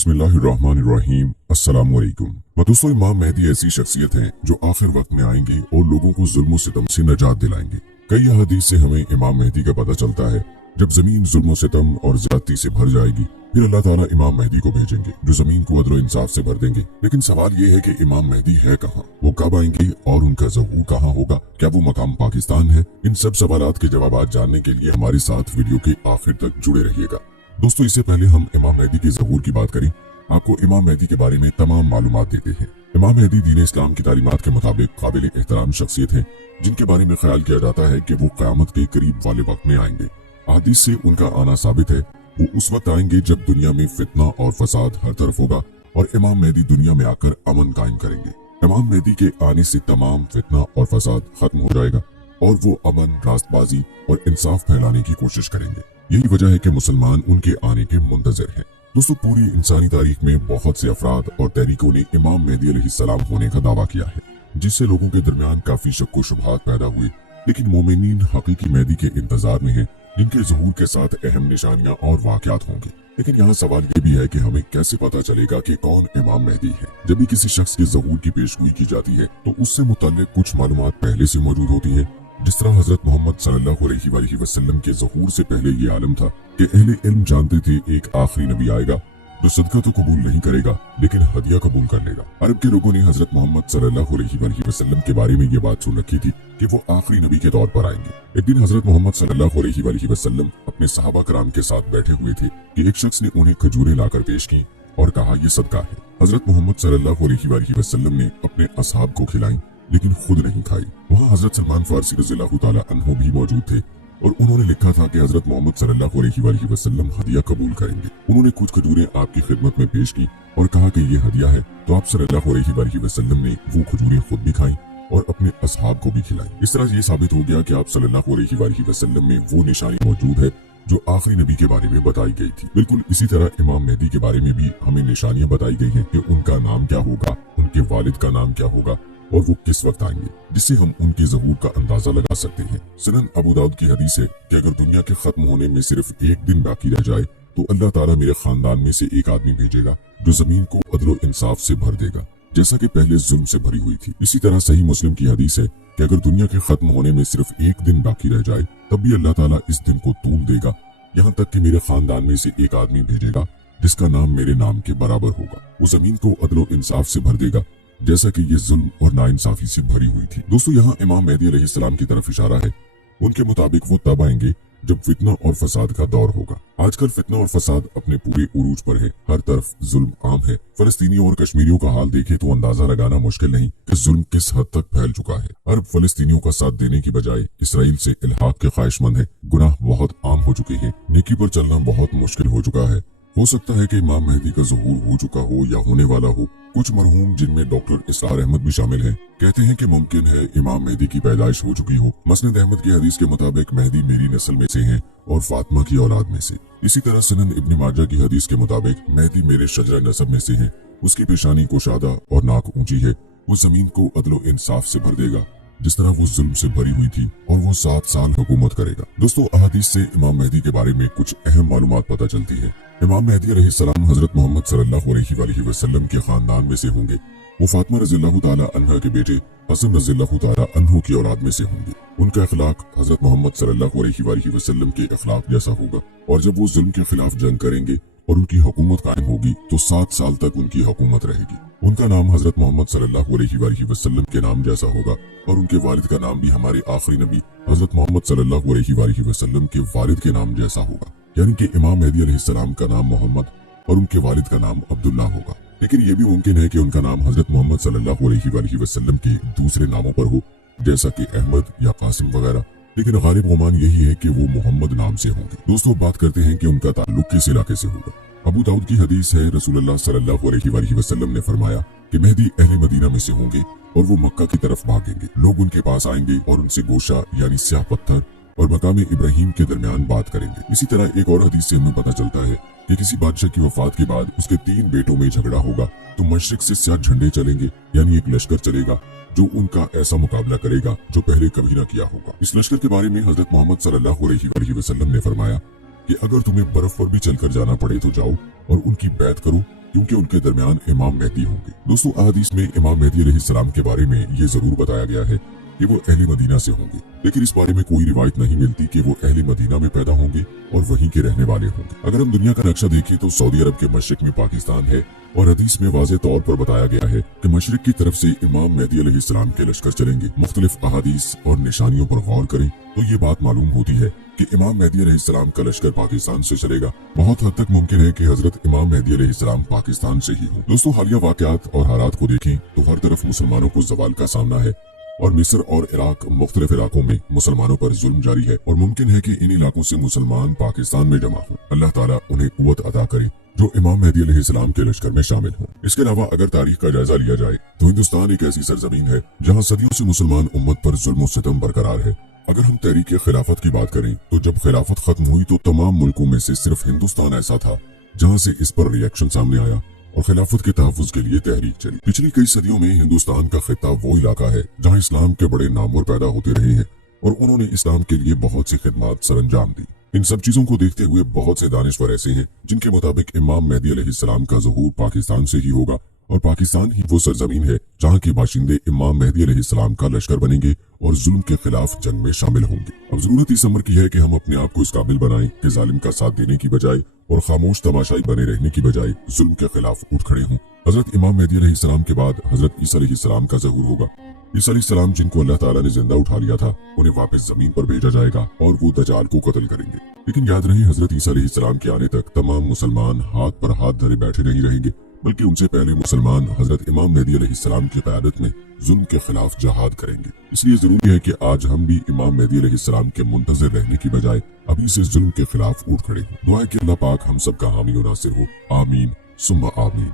बिस्मिल्लाहिर्रहमानिर्रहीम। अस्सलाम वालेकुम। दोस्तों, इमाम मेहदी ऐसी शख्सियत हैं जो आखिर वक्त में आएंगे और लोगों को जुल्म सितम से नजात दिलाएंगे। कई हदीस से हमें इमाम मेहदी का पता चलता है। जब जमीन जुल्म सितम और ज्यादती से भर जाएगी, फिर अल्लाह ताला इमाम मेहदी को भेजेंगे जो जमीन को अदल इंसाफ से भर देंगे। लेकिन सवाल ये है कि इमाम मेहदी है कहाँ, वो कब आएंगे और उनका ज़हूर कहाँ होगा, क्या वो मकाम पाकिस्तान है? इन सब सवालात के जवाब जानने के लिए हमारे साथ वीडियो के आखिर तक जुड़े रहिएगा। दोस्तों, इससे पहले हम इमाम मेहदी के ज़हूर की बात करें, आपको इमाम मेहदी के बारे में तमाम मालूमात देते हैं। इमाम मेहदी दीन इस्लाम की तालीमात के मुताबिक काबिल एहतराम शख्सियत है, जिनके बारे में ख्याल किया जाता है कि वो क़यामत के करीब वाले वक्त में आएंगे। हदीस से उनका आना साबित है। वो उस वक्त आएंगे जब दुनिया में फितना और फसाद हर तरफ होगा और इमाम मेहदी दुनिया में आकर अमन कायम करेंगे। इमाम मेहदी के आने से तमाम फितना और फसाद खत्म हो जाएगा और वो अमन, रास्तबाजी और इंसाफ फैलाने की कोशिश करेंगे। यही वजह है कि मुसलमान उनके आने के मुंतजर हैं। दोस्तों, पूरी इंसानी तारीख में बहुत से अफराद और तहरीकों ने इमाम मेहदी अलैहिस्सलाम होने का दावा किया है, जिससे लोगों के दरमियान काफी शक व शुबहात पैदा हुए। लेकिन मोमिनीन हकीकी मेहदी के इंतजार में है, जिनके ज़हूर के साथ अहम निशानियां और वाक़यात होंगे। लेकिन यहाँ सवाल ये भी है कि हमें कैसे पता चलेगा कि कौन इमाम मेहदी है। जब भी किसी शख्स के ज़हूर की पेशगोई की जाती है तो उससे मुताल्लिक़ कुछ मालूमात पहले से मौजूद होती है। जिस तरह हजरत मोहम्मद सल्लल्लाहु अलैहि वसल्लम के ज़हूर से पहले ये आलम था कि अहले इल्म जानते थे एक आखिरी नबी आएगा जो सदका तो कबूल नहीं करेगा लेकिन हदिया कबूल कर लेगा। अरब के लोगों ने हजरत मोहम्मद सल्लल्लाहु अलैहि वसल्लम के बारे में ये बात सुन रखी थी कि वो आखिरी नबी के तौर पर आएंगे। एक दिन हजरत मोहम्मद सल्लल्लाहु अलैहि वसल्लम अपने सहाबा कराम के साथ बैठे हुए थे कि एक शख्स ने उन्हें खजूरें लाकर पेश की और कहा, ये सदका है। हजरत मोहम्मद सल्लल्लाहु अलैहि वसल्लम ने अपने असहाब को खिलाई लेकिन खुद नहीं खाई। वहाँ हजरत सलमान फारसी रज़ियल्लाहु ताला अन्हु भी मौजूद थे और उन्होंने लिखा था कि हजरत मोहम्मद सल्लल्लाहु अलैहि वसल्लम हदिया कबूल करेंगे। उन्होंने कुछ खजूरें आपकी खिदमत में पेश की और कहा कि ये हदिया है। तो आप सल्लल्लाहु अलैहि वसल्लम ने वो खजूरें खुद भी खाई और अपने असहाब को भी खिलाई। इस तरह ये साबित हो गया कि आप सल्लल्लाहु अलैहि वसल्लम में वो निशानी मौजूद है जो आखिरी नबी के बारे में बताई गई थी। बिल्कुल इसी तरह इमाम मेहदी के बारे में भी हमें निशानियां बताई गई हैं कि उनका नाम क्या होगा, उनके वालिद का नाम क्या होगा और वो किस वक्त आएंगे, जिससे हम उनके ज़हूर का अंदाजा लगा सकते हैं। सुनन अबू दाऊद की हदीस है कि अगर दुनिया के खत्म होने में सिर्फ एक दिन बाकी रह जाए तो अल्लाह ताला मेरे खानदान में से एक आदमी भेजेगा जो जमीन को अदल इंसाफ से भर देगा, जैसा कि पहले जुल्म से भरी हुई थी। इसी तरह सही मुस्लिम की हदीस है कि अगर दुनिया के खत्म होने में सिर्फ एक दिन बाकी रह जाए तब भी अल्लाह ताला इस दिन को तूल देगा, यहाँ तक कि मेरे खानदान में से एक आदमी भेजेगा जिसका नाम मेरे नाम के बराबर होगा। वो जमीन को अदल इंसाफ से भर देगा जैसा कि ये जुल्म और नाइंसाफी से भरी हुई थी। दोस्तों, यहाँ इमाम मेहदी अलैहिस्सलाम की तरफ इशारा है। उनके मुताबिक वो तब आएंगे जब फितना और फसाद का दौर होगा। आजकल फितना और फसाद अपने पूरे उरूज पर है, हर तरफ जुल्म आम है। फलस्तीनियों और कश्मीरियों का हाल देखे तो अंदाजा लगाना मुश्किल नहीं कि जुल्म किस हद तक फैल चुका है। अरब फलस्तीनियों का साथ देने की बजाय इसराइल से इल्हाक के ख्वाहिशमंद है। गुनाह बहुत आम हो चुके हैं, नेकी पर चलना बहुत मुश्किल हो चुका है। हो सकता है कि इमाम मेहदी का ज़हूर हो चुका हो या होने वाला हो। कुछ मरहूम, जिनमें डॉक्टर इसरार अहमद भी शामिल हैं, कहते हैं कि मुमकिन है इमाम मेहदी की पैदाइश हो चुकी हो। मसनद अहमद की हदीस के मुताबिक मेहदी मेरी नस्ल में से हैं और फातिमा की औलाद में से। इसी तरह सुनन इब्न माजा की हदीस के मुताबिक मेहदी मेरे शजरा नसब में से हैं। उसकी पेशानी कुशादा और नाक ऊंची है। वो जमीन को अदल इंसाफ से भर देगा जिस तरह वो जुल्म से भरी हुई थी और वो 7 साल हुकूमत करेगा। दोस्तों, अहादीस से इमाम मेहदी के बारे में कुछ अहम मालूमात पता चलती है। इमाम मेहदी अलैहिस्सलाम हजरत मोहम्मद सल्लल्लाहु अलैहि वसल्लम के खानदान में से होंगे। वो फातिमा रज़ियल्लाहु ताला अन्हा के बेटे हसन रज़ियल्लाहु ताला अन्हु की औलाद में से होंगे। उनका अखलाक हजरत मोहम्मद सल्लल्लाहु अलैहि वसल्लम के अखलाक जैसा होगा और जब वो जुल्म के खिलाफ जंग करेंगे और उनकी हुकूमत कायम होगी तो 7 साल तक उनकी हुकूमत रहेगी। उनका नाम हजरत मोहम्मद सल्लल्लाहु अलैहि वसल्लम के नाम जैसा होगा और उनके वालिद का नाम भी हमारे आखिरी नबी हजरत मोहम्मद सल्लल्लाहु अलैहि वसल्लम के वालिद के नाम जैसा होगा, यानी कि इमाम मेहदी अलैहिस्सलाम का नाम मोहम्मद और उनके वालिद का नाम अब्दुल्ला होगा। लेकिन यह भी मुमकिन है कि उनका नाम हजरत मोहम्मद सल्लल्लाहु अलैहि वसल्लम के दूसरे नामों पर हो, जैसा कि अहमद या कासिम वगैरह। लेकिन गालिब गुमान यही है कि वो मोहम्मद नाम से होंगे। दोस्तों, बात करते हैं कि उनका ताल्लुक किस इलाके से होगा। अबू दाऊद की हदीस है, रसूलुल्लाह सल्लल्लाहु अलैहि वसल्लम ने फरमाया कि मेहदी अहले मदीना में से होंगे और वो मक्का की तरफ भागेंगे। लोग उनके पास आएंगे और उनसे गोशा यानी स्याह पत्थर और मकाम इब्राहिम के दरमियान बात करेंगे। इसी तरह एक और हदीस से हमें पता चलता है कि किसी बादशाह की वफात के बाद उसके 3 बेटों में झगड़ा होगा तो मशरिक से स्याह झंडे चलेंगे, यानी एक लश्कर चलेगा जो उनका ऐसा मुकाबला करेगा जो पहले कभी न किया होगा। इस लश्कर के बारे में हजरत मोहम्मद सल्लल्लाहु अलैहि वसल्लम ने फरमाया कि अगर तुम्हें बर्फ पर भी चलकर जाना पड़े तो जाओ और उनकी बैत करो क्योंकि उनके दरमियान इमाम मेहदी होंगे। दोस्तों, अहादीस में इमाम मेहदी अलैहिस्सलाम के बारे में ये जरूर बताया गया है कि वो अहले मदीना से होंगे, लेकिन इस बारे में कोई रिवायत नहीं मिलती कि वो अहले मदीना में पैदा होंगे और वहीं के रहने वाले होंगे। अगर हम दुनिया का नक्शा देखें तो सऊदी अरब के मशरिक में पाकिस्तान है और हदीस में वाज़ेह तौर पर बताया गया है कि मशरिक की तरफ से इमाम मेहदी अलैहिस्सलाम के लश्कर चलेंगे। मुख्तलिफ अहादीस और निशानियों पर गौर करें तो ये बात मालूम होती है कि इमाम मेहदी अलैहिस्सलाम का लश्कर पाकिस्तान से चलेगा। बहुत हद तक मुमकिन है कि हजरत इमाम मेहदी अलैहिस्सलाम पाकिस्तान से ही हो। दोस्तों, हालिया वाकयात और हालात को देखें तो हर तरफ मुसलमानों को जवाल का सामना है और मिस्र और इराक मुख्तलिफ इलाकों में मुसलमानों पर जुल्म जारी है और मुमकिन है कि इन इलाकों से मुसलमान पाकिस्तान में जमा हो। अल्लाह ताला उन्हें कुव्वत अता करे जो इमाम मेहदी अलैहिस्सलाम के लश्कर में शामिल हो। इसके अलावा अगर तारीख का जायजा लिया जाए तो हिंदुस्तान एक ऐसी सरजमीन है जहाँ सदियों से मुसलमान उम्मत पर जुल्म और सितम बरकरार है। अगर हम तहरीक खिलाफत की बात करें तो जब खिलाफत खत्म हुई तो तमाम मुल्कों में से सिर्फ हिंदुस्तान ऐसा था जहाँ से इस पर रिएक्शन सामने आया और खिलाफत के तहफ़्फ़ुज़ के लिए तहरीक चली। पिछली कई सदियों में हिंदुस्तान का खित्ता वो इलाका है जहाँ इस्लाम के बड़े नामवर पैदा होते रहे हैं और उन्होंने इस्लाम के लिए बहुत सी खिदमत सरअंजाम दी। इन सब चीजों को देखते हुए बहुत से दानिशवर ऐसे हैं जिनके मुताबिक इमाम मेहदी अलैहिस्सलाम का ज़हूर पाकिस्तान से ही होगा और पाकिस्तान ही वो सरजमीन है जहाँ के बाशिंदे इमाम मेहदी अलैहिस्सलाम का लश्कर बनेंगे और जुल्म के खिलाफ जंग में शामिल होंगे। अब जरूरत इस अमर की है कि हम अपने आप को इस काबिल बनाएं कि जालिम का साथ देने की बजाय और खामोश तमाशाई बने रहने की बजाय जुल्म के खिलाफ उठ खड़े हों। हजरत इमाम मेहदी अलैहिस्सलाम के बाद हजरत ईसा अलैहिस्सलाम का ज़हूर होगा। ईसा अलैहिस्सलाम जिनको अल्लाह ताला ने जिंदा उठा लिया था उन्हें वापस जमीन पर भेजा जाएगा और वो दजाल को कत्ल करेंगे। लेकिन याद रहे, हजरत ईसा अलैहिस्सलाम के आने तक तमाम मुसलमान हाथ पर हाथ धरे बैठे नहीं रहेंगे, बल्कि उनसे पहले मुसलमान हजरत इमाम मेहदी अलैहिस्सलाम की क़यादत में जुल्म के खिलाफ जहाद करेंगे। इसलिए जरूरी है कि आज हम भी इमाम मेहदी अलैहिस्सलाम के मुंतज़िर रहने की बजाय अभी से जुल्म के खिलाफ उठ खड़े हों। दुआ है कि अल्लाह पाक हम सब का हामी और नासिर हो। आमीन सुम्मा आमीन।